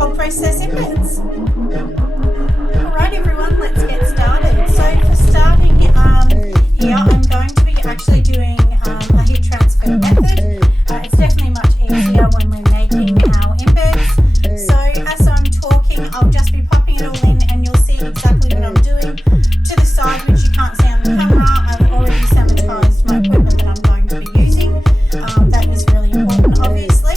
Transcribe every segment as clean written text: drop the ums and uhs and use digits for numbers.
cold process embeds. Alright everyone, let's get started. So for starting here, I'm going to be actually doing a heat transfer method. It's definitely much easier when we're making our embeds. So as I'm talking, I'll just be popping it all in and you'll see exactly what I'm doing. To the side, which you can't see on the camera, I've already sanitized my equipment that I'm going to be using. That is really important, obviously.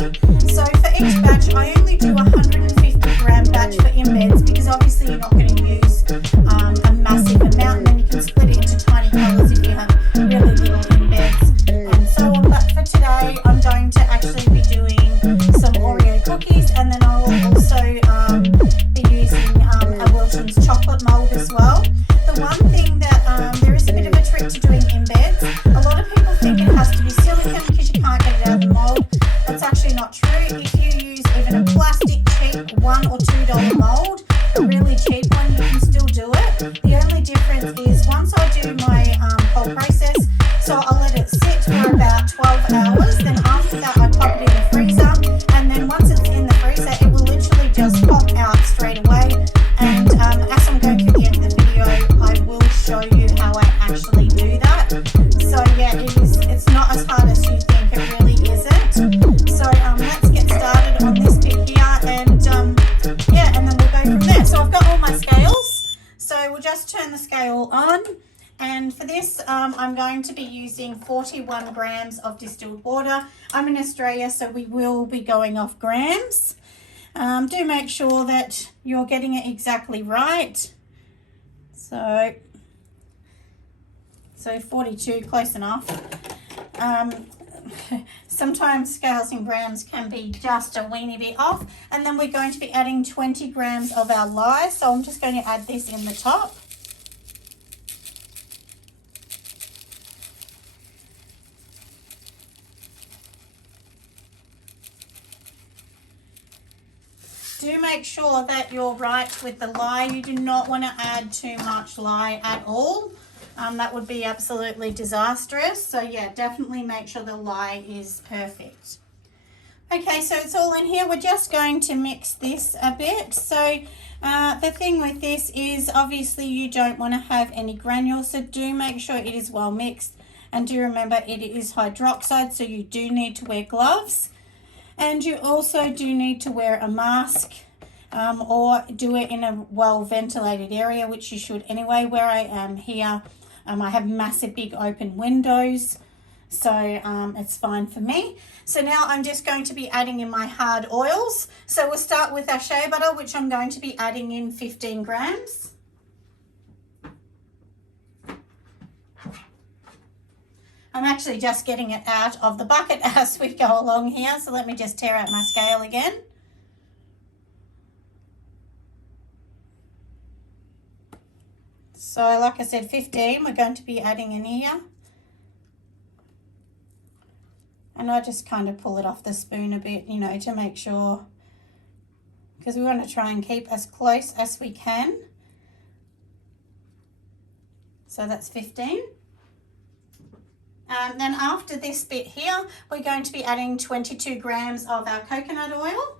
So for each batch, I only do 150 gram batch for embeds because obviously you're not going to use a massive amount, and then you can split it into tiny colours if you have really little embeds and so on. But for today, I'm going to actually be doing some Oreo cookies, and then I will also be using a Wilton's chocolate mould as well. The one thing that there is a bit of a trick to doing embeds. A lot of people think it has to be silicone because you can't get it out of the mould. That's actually not true. If you use even a plastic cheap $1 or $2 mould, a really cheap one, you can still do it. The only difference is once I do my cold process, so I'll let it sit for about 12 hours. Then after that, I pop it in the freezer, and then once it's in the freezer, it will literally just pop out straight away. And as I'm going through the end of the video, I will show you how I actually do that. So yeah, it's not as hard as you think. It really isn't. So let's get started on this bit here, and yeah, and then we'll go from there. So I've got all my scales. So we'll just turn the scale on. And for this, I'm going to be using 41 grams of distilled water. I'm in Australia, so we will be going off grams. Do make sure that you're getting it exactly right. So 42, close enough. Sometimes scales in grams can be just a weeny bit off. And then we're going to be adding 20 grams of our lye. So I'm just going to add this in the top. Do make sure that you're right with the lye. You do not want to add too much lye at all. That would be absolutely disastrous. So yeah, definitely make sure the lye is perfect. Okay, so it's all in here. We're just going to mix this a bit. So the thing with this is obviously you don't want to have any granules. So do make sure it is well mixed. And do remember it is hydroxide, so you do need to wear gloves. And you also do need to wear a mask or do it in a well-ventilated area, which you should anyway. Where I am here, I have massive big open windows, so it's fine for me. So now I'm just going to be adding in my hard oils. So we'll start with our shea butter, which I'm going to be adding in 15 grams. I'm actually just getting it out of the bucket as we go along here. So let me just tear out my scale again. So like I said, 15 we're going to be adding in here. And I just kind of pull it off the spoon a bit, you know, to make sure, because we want to try and keep as close as we can. So that's 15. Then after this bit here, we're going to be adding 22 grams of our coconut oil.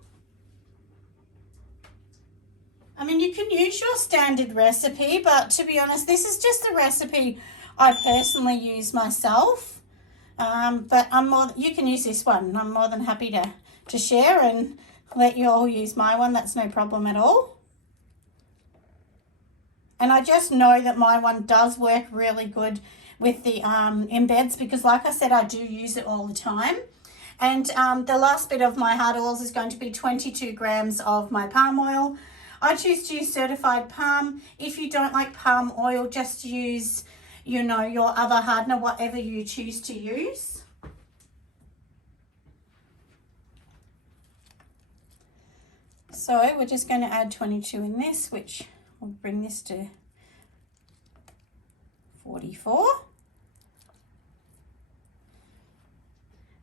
I mean, you can use your standard recipe, but to be honest, this is just the recipe I personally use myself. But you can use this one. I'm more than happy to share and let you all use my one. That's no problem at all. And I just know that my one does work really good with the embeds because like I said, I do use it all the time. And the last bit of my hard oils is going to be 22 grams of my palm oil. I choose to use certified palm. If you don't like palm oil, just use, you know, your other hardener, whatever you choose to use. So we're just going to add 22 in this, which will bring this to 44.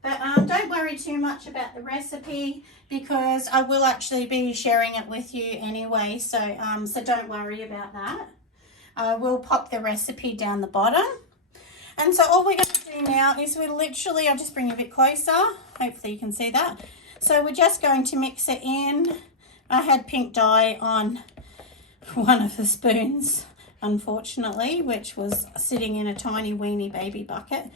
But don't worry too much about the recipe because I will actually be sharing it with you anyway. So, so don't worry about that. I will pop the recipe down the bottom. And so all we're going to do now is I'll just bring you a bit closer. Hopefully you can see that. So we're just going to mix it in I had pink dye on one of the spoons, unfortunately, which was sitting in a tiny weeny baby bucket.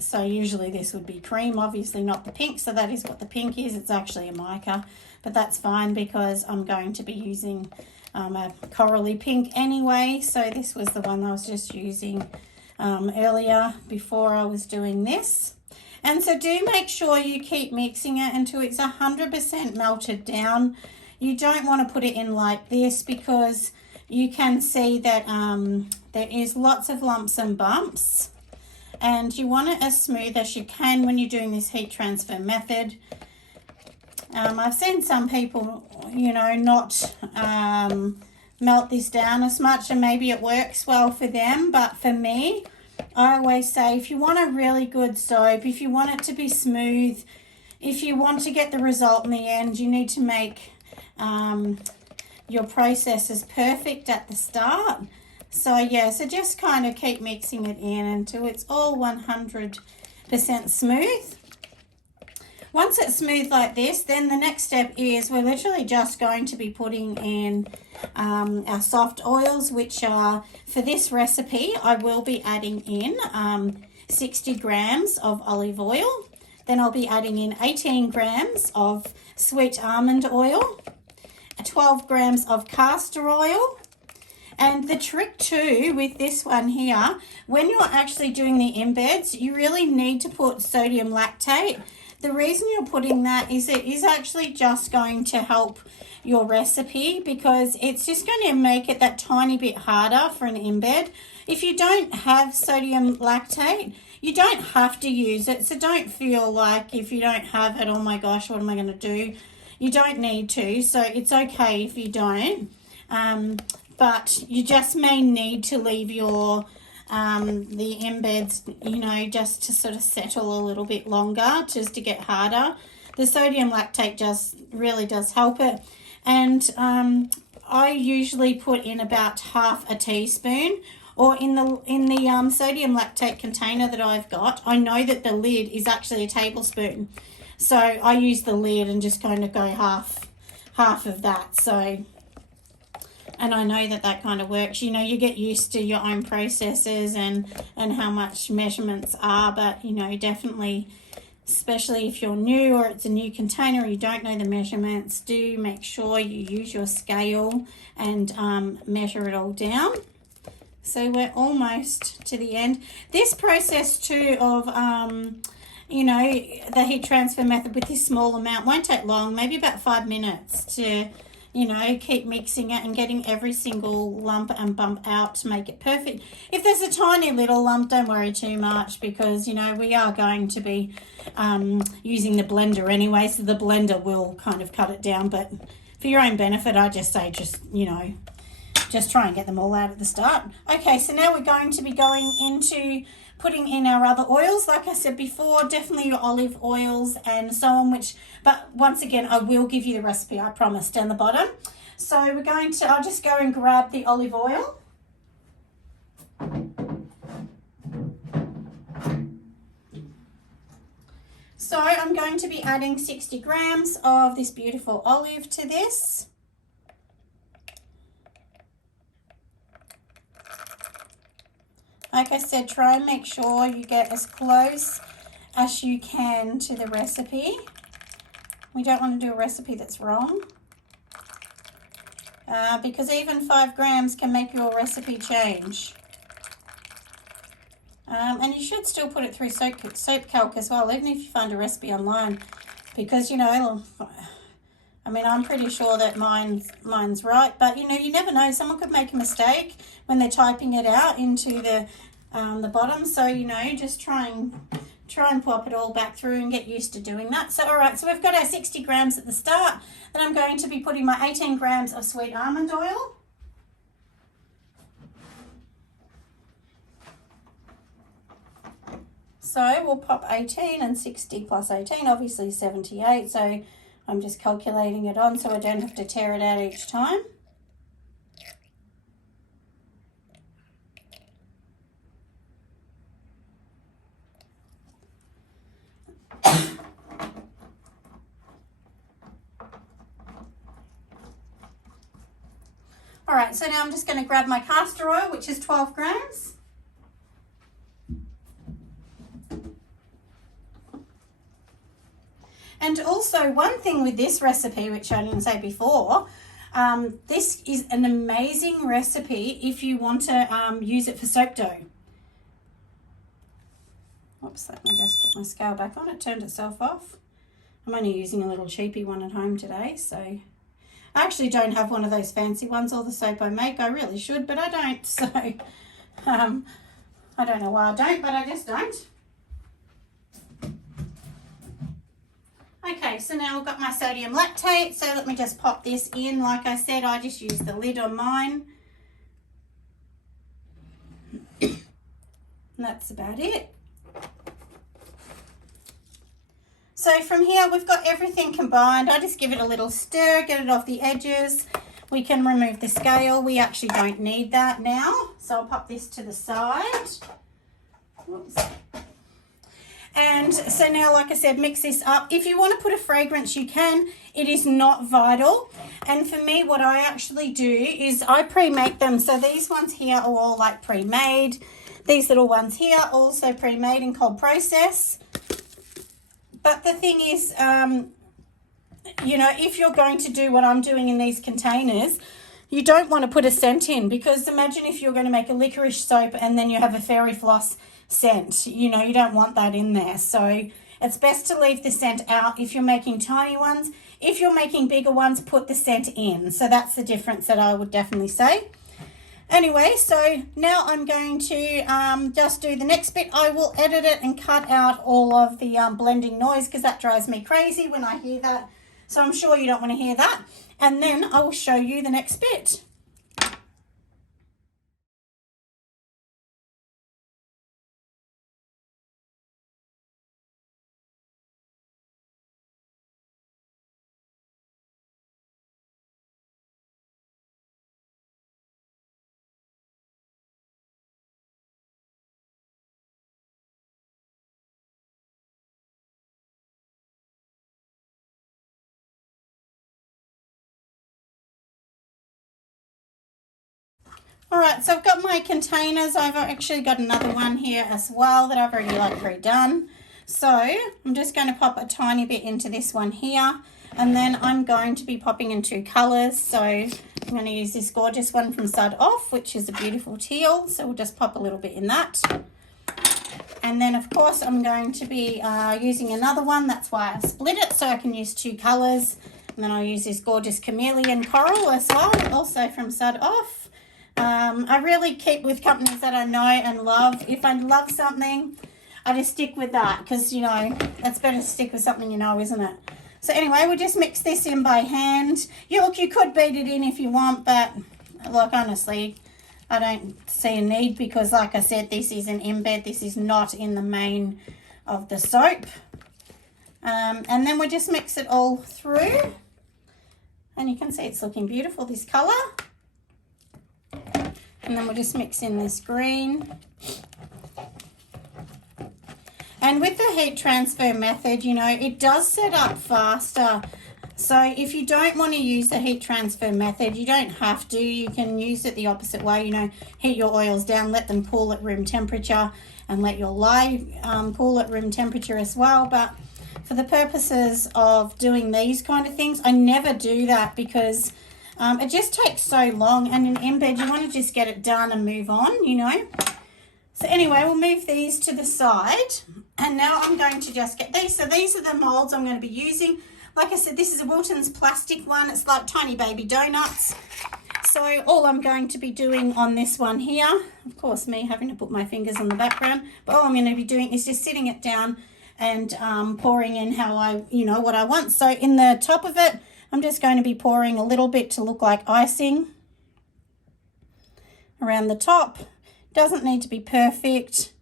So usually this would be cream, obviously not the pink, so that is what the pink is. It's actually a mica, but that's fine because I'm going to be using a corally pink anyway. So this was the one I was just using earlier before I was doing this. And so do make sure you keep mixing it until it's 100% melted down. You don't want to put it in like this because you can see that there is lots of lumps and bumps, and you want it as smooth as you can when you're doing this heat transfer method. I've seen some people, you know, not melt this down as much, and maybe it works well for them, but for me, I always say if you want a really good soap, if you want it to be smooth, if you want to get the result in the end, you need to make your process is perfect at the start. So yeah, so just kind of keep mixing it in until it's all 100% smooth. Once it's smooth like this, then the next step is we're literally just going to be putting in our soft oils, which are, for this recipe, I will be adding in 60 grams of olive oil. Then I'll be adding in 18 grams of sweet almond oil, 12 grams of castor oil. And the trick too with this one here, when you're actually doing the embeds, you really need to put sodium lactate. The reason you're putting that is it is actually just going to help your recipe because it's just going to make it that tiny bit harder for an embed. If you don't have sodium lactate, you don't have to use it. So don't feel like if you don't have it, oh my gosh, what am I going to do? You don't need to. So it's okay if you don't. But you just may need to leave your the embeds, you know, just to sort of settle a little bit longer, just to get harder. The sodium lactate just really does help it. And I usually put in about half a teaspoon, or in the sodium lactate container that I've got, I know that the lid is actually a tablespoon. So I use the lid and just kind of go half of that. So, and I know that that kind of works. You know, you get used to your own processes and how much measurements are, but, you know, definitely, especially if you're new or it's a new container or you don't know the measurements, do make sure you use your scale and measure it all down. So we're almost to the end. This process too of, you know, the heat transfer method with this small amount won't take long, maybe about 5 minutes to, you know, keep mixing it and getting every single lump and bump out to make it perfect. If there's a tiny little lump, don't worry too much because, you know, we are going to be using the blender anyway, so the blender will kind of cut it down. But for your own benefit, I just say just, you know, just try and get them all out at the start. Okay, so now we're going to be going into putting in our other oils. Like I said before, definitely your olive oils and so on, but once again, I will give you the recipe, I promise, down the bottom. So we're going to, I'll just go and grab the olive oil. So I'm going to be adding 60 grams of this beautiful olive to this. Like I said, try and make sure you get as close as you can to the recipe. We don't want to do a recipe that's wrong because even 5 grams can make your recipe change. And you should still put it through soap calc as well, even if you find a recipe online, because, you know, I mean, I'm pretty sure that mine's right, but, you know, you never know. Someone could make a mistake when they're typing it out into the bottom. So, you know, just try and pop it all back through and get used to doing that. So, all right, so we've got our 60 grams at the start. Then I'm going to be putting my 18 grams of sweet almond oil. So we'll pop 18 and 60 plus 18, obviously 78. So I'm just calculating it on so I don't have to tear it out each time. right, so now I'm just going to grab my castor oil, which is 12 grams. And also one thing with this recipe, which I didn't say before, this is an amazing recipe if you want to use it for soap dough. Oops, let me just put my scale back on. It turned itself off. I'm only using a little cheapy one at home today, so I actually don't have one of those fancy ones, all the soap I make. I really should, but I don't, so I don't know why I don't, but I just don't. Okay, so now I've got my sodium lactate, so let me just pop this in. Like I said, I just use the lid on mine. And that's about it. So from here, we've got everything combined. I just give it a little stir, get it off the edges. We can remove the scale. We actually don't need that now. So I'll pop this to the side. Oops. And so now, like I said, mix this up. If you want to put a fragrance, you can. It is not vital. And for me, what I actually do is I pre-make them. So these ones here are all like pre-made. These little ones here also pre-made in cold process. But the thing is, you know, if you're going to do what I'm doing in these containers, you don't want to put a scent in, because imagine if you're going to make a licorice soap and then you have a fairy floss scent. You know, you don't want that in there. So it's best to leave the scent out if you're making tiny ones. If you're making bigger ones, put the scent in. So that's the difference that I would definitely say. Anyway, so now I'm going to just do the next bit. I will edit it and cut out all of the blending noise, because that drives me crazy when I hear that. So I'm sure you don't want to hear that. And then I will show you the next bit. All right, so I've got my containers. I've actually got another one here as well that I've already like pre-done. So I'm just going to pop a tiny bit into this one here, and then I'm going to be popping in 2 colors. So I'm going to use this gorgeous one from Sud Off, which is a beautiful teal. So we'll just pop a little bit in that. And then of course I'm going to be using another one. That's why I split it, so I can use 2 colors. And then I'll use this gorgeous chameleon coral as well, also from Sud Off. I really keep with companies that I know and love. If I love something, I just stick with that, because, you know, it's better to stick with something you know, isn't it? So anyway, we'll just mix this in by hand. Look, you could beat it in if you want, but look, honestly, I don't see a need, because like I said, this is an embed. This is not in the main of the soap. And then we just mix it all through. And you can see it's looking beautiful, this colour. And then we'll just mix in this green. And with the heat transfer method, you know, it does set up faster. So if you don't want to use the heat transfer method, you don't have to. You can use it the opposite way, you know, heat your oils down, let them cool at room temperature, and let your lye cool at room temperature as well. But for the purposes of doing these kind of things, I never do that, because it just takes so long, and in Embed you want to just get it done and move on, you know. So anyway, we'll move these to the side, and now I'm going to just get these. So these are the molds I'm going to be using. Like I said, this is a Wilton's plastic one. It's like tiny baby donuts. So all I'm going to be doing on this one here, of course me having to put my fingers on the background, but all I'm going to be doing is just sitting it down and pouring in how I, you know, what I want. So in the top of it, I'm just going to be pouring a little bit to look like icing around the top. Doesn't need to be perfect,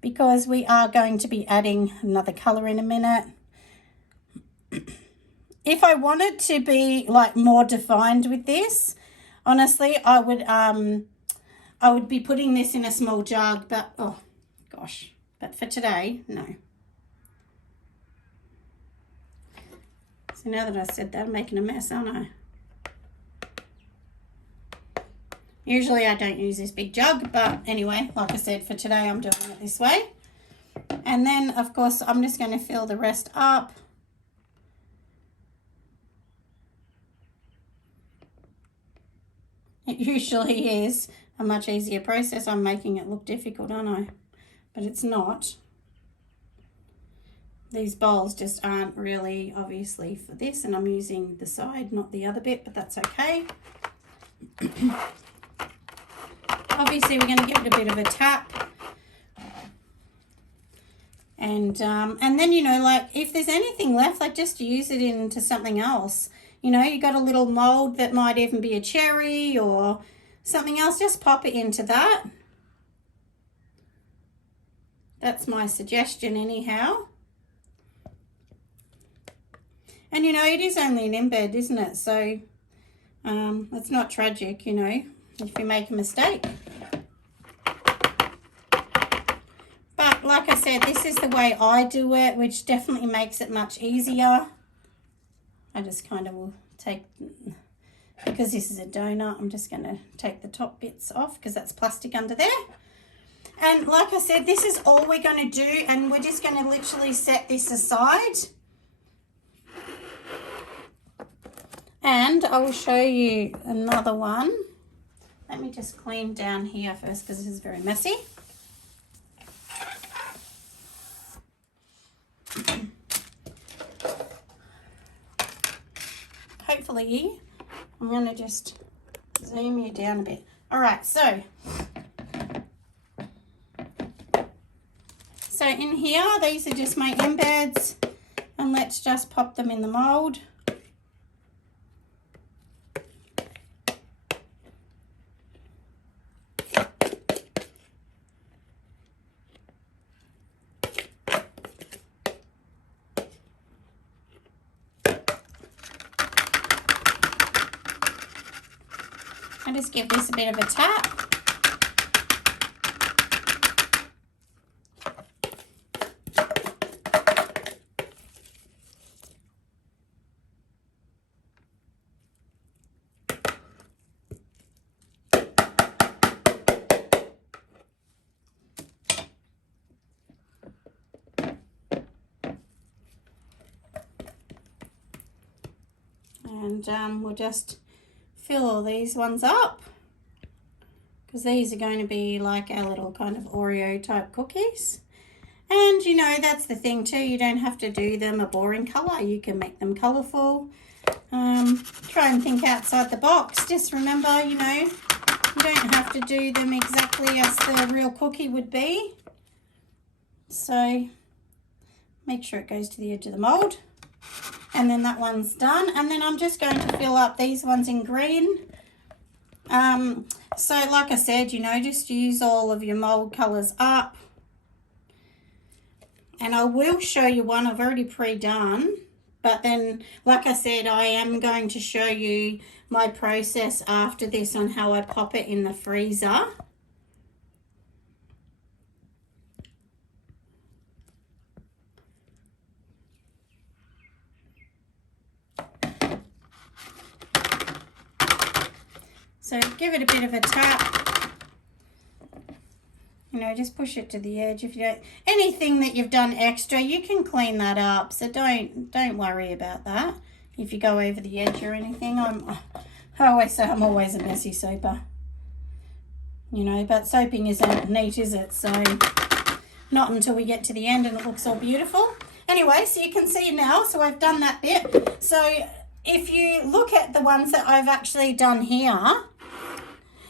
because we are going to be adding another colour in a minute. If I wanted to be like more defined with this, honestly, I would be putting this in a small jug, but oh gosh, but for today, no. So now that I said that, I'm making a mess, aren't I? Usually I don't use this big jug, but anyway, like I said, for today I'm doing it this way. And then, of course, I'm just going to fill the rest up. It usually is a much easier process. I'm making it look difficult, aren't I? But it's not. These bowls just aren't really obviously for this, and I'm using the side, not the other bit, but that's okay. Obviously, we're going to give it a bit of a tap. And then, you know, like if there's anything left, like just use it into something else. You know, you got a little mold that might even be a cherry or something else, just pop it into that. That's my suggestion anyhow. And, you know, it is only an embed, isn't it? So it's not tragic, you know, if you make a mistake. But like I said, this is the way I do it, which definitely makes it much easier. I just kind of will take, because this is a donut, I'm just going to take the top bits off because that's plastic under there. And like I said, this is all we're going to do, and we're just going to literally set this aside. And I will show you another one. Let me just clean down here first because this is very messy. Hopefully, I'm going to just zoom you down a bit. All right, so in here, these are just my embeds, and let's just pop them in the mould. I just give this a bit of a tap. And we'll just fill all these ones up because these are going to be like our little kind of Oreo type cookies. And you know, that's the thing too, you don't have to do them a boring color, you can make them colorful. Try and think outside the box. Just remember, you know, you don't have to do them exactly as the real cookie would be. So make sure it goes to the edge of the mold. And then that one's done. And then I'm just going to fill up these ones in green. So like I said, you know, just use all of your mold colours up. And I will show you one I've already pre-done. But then, like I said, I am going to show you my process after this on how I pop it in the freezer. So give it a bit of a tap, you know, just push it to the edge. If you don't, anything that you've done extra, you can clean that up. So don't worry about that. If you go over the edge or anything, I always say I'm always a messy soaper, you know, but soaping isn't neat, is it? So not until we get to the end and it looks all beautiful. Anyway, so you can see now, so I've done that bit. So if you look at the ones that I've actually done here,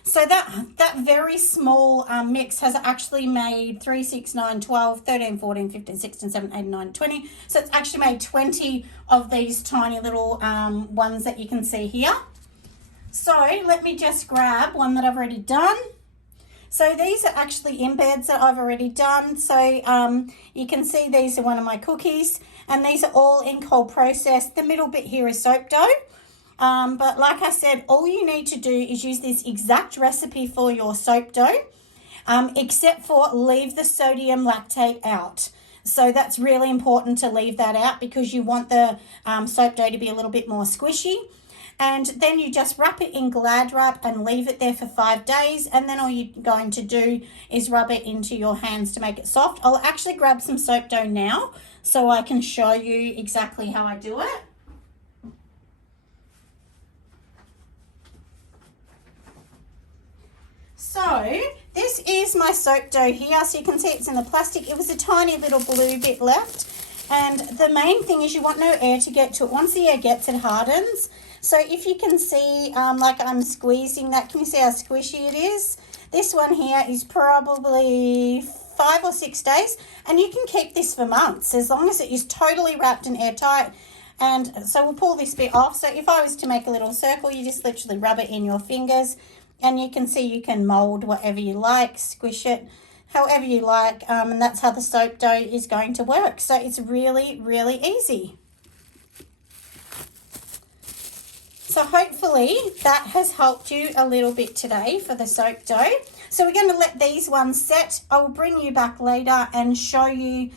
so that very small mix has actually made 3, 6, 9, 12, 13, 14, 15, 16, 17, 18, 19, 20. So it's actually made 20 of these tiny little ones that you can see here. So let me just grab one that I've already done. So these are actually embeds that I've already done. So you can see these are one of my cookies, and these are all in cold process. The middle bit here is soap dough. But like I said, all you need to do is use this exact recipe for your soap dough, except for leave the sodium lactate out. So that's really important to leave that out because you want the soap dough to be a little bit more squishy. And then you just wrap it in Glad wrap and leave it there for 5 days, and then all you're going to do is rub it into your hands to make it soft. I'll actually grab some soap dough now so I can show you exactly how I do it. So this is my soap dough here. So you can see it's in the plastic. It was a tiny little blue bit left. And the main thing is you want no air to get to it. Once the air gets, it hardens. So if you can see, like I'm squeezing that, can you see how squishy it is? This one here is probably 5 or 6 days, and you can keep this for months as long as it is totally wrapped and airtight. And so we'll pull this bit off. So if I was to make a little circle, you just literally rub it in your fingers, and you can see you can mold whatever you like, squish it however you like, and that's how the soap dough is going to work. So it's really, really easy. So hopefully that has helped you a little bit today for the soap dough. So we're going to let these ones set. I will bring you back later and show you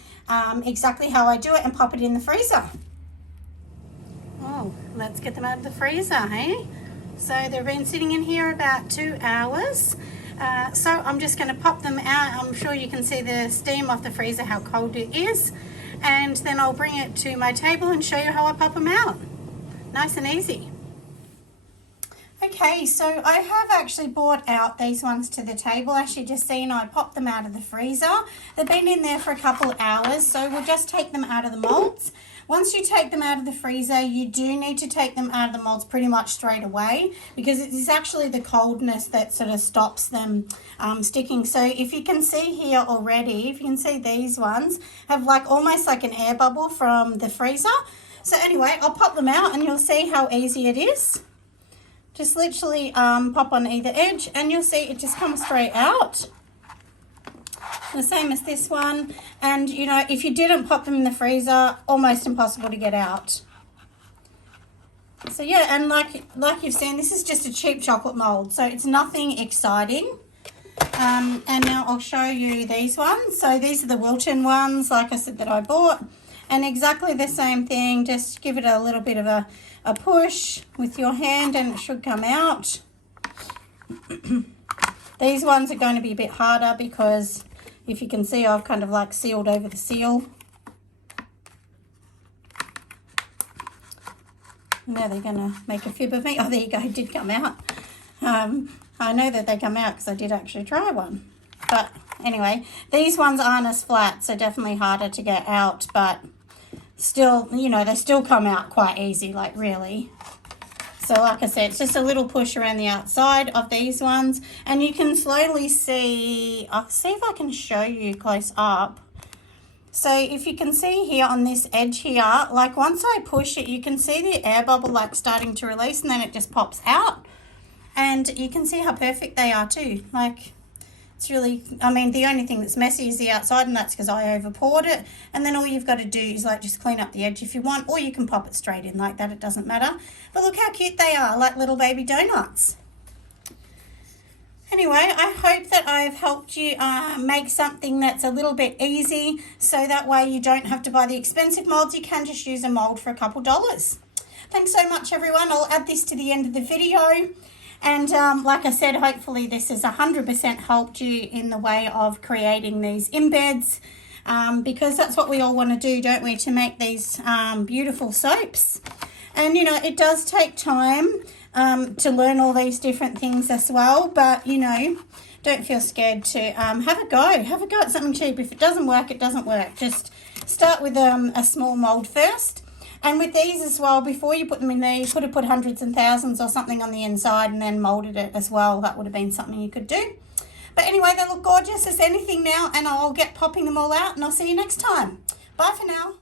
exactly how I do it and pop it in the freezer. Oh, let's get them out of the freezer, hey? So they've been sitting in here about 2 hours. So I'm just going to pop them out. I'm sure you can see the steam off the freezer, how cold it is. And then I'll bring it to my table and show you how I pop them out. Nice and easy. Okay, so I have actually brought out these ones to the table. As you just seen, I popped them out of the freezer. They've been in there for a couple of hours, so we'll just take them out of the molds. Once you take them out of the freezer, you do need to take them out of the molds pretty much straight away, because it is actually the coldness that sort of stops them sticking. So if you can see here already, if you can see these ones have like almost like an air bubble from the freezer. So anyway, I'll pop them out and you'll see how easy it is. Just literally pop on either edge and you'll see it just comes straight out. The same as this one. And, you know, if you didn't pop them in the freezer, almost impossible to get out. So, yeah, and like you've seen, this is just a cheap chocolate mould. So it's nothing exciting. And now I'll show you these ones. So these are the Wilton ones, like I said, that I bought. And exactly the same thing. Just give it a little bit of a push with your hand and it should come out. These ones are going to be a bit harder because if you can see, I've kind of like sealed over the seal. Now they're going to make a fib of me. Oh, there you go, it did come out. I know that they come out because I did actually try one. But anyway, these ones aren't as flat, so definitely harder to get out, but still, you know, they still come out quite easy, like really. So like I said, it's just a little push around the outside of these ones, and you can slowly see, I'll see if I can show you close up. So if you can see here on this edge here, like once I push it, you can see the air bubble like starting to release, and then it just pops out. And you can see how perfect they are too. Like, it's really, I mean, the only thing that's messy is the outside, and that's because I over poured it. And then all you've got to do is like just clean up the edge if you want, or you can pop it straight in like that, it doesn't matter. But look how cute they are, like little baby donuts. Anyway, I hope that I've helped you make something that's a little bit easy, so that way you don't have to buy the expensive molds. You can just use a mold for a couple dollars. Thanks so much, everyone. I'll add this to the end of the video. And like I said, hopefully this has 100% helped you in the way of creating these embeds, because that's what we all want to do, don't we, to make these beautiful soaps. And, you know, it does take time to learn all these different things as well, but, you know, don't feel scared to have a go. Have a go at something cheap. If it doesn't work, it doesn't work. Just start with a small mold first. And with these as well, before you put them in there, you could have put hundreds and thousands or something on the inside and then molded it as well. That would have been something you could do. But anyway, they look gorgeous as anything now, and I'll get popping them all out, and I'll see you next time. Bye for now.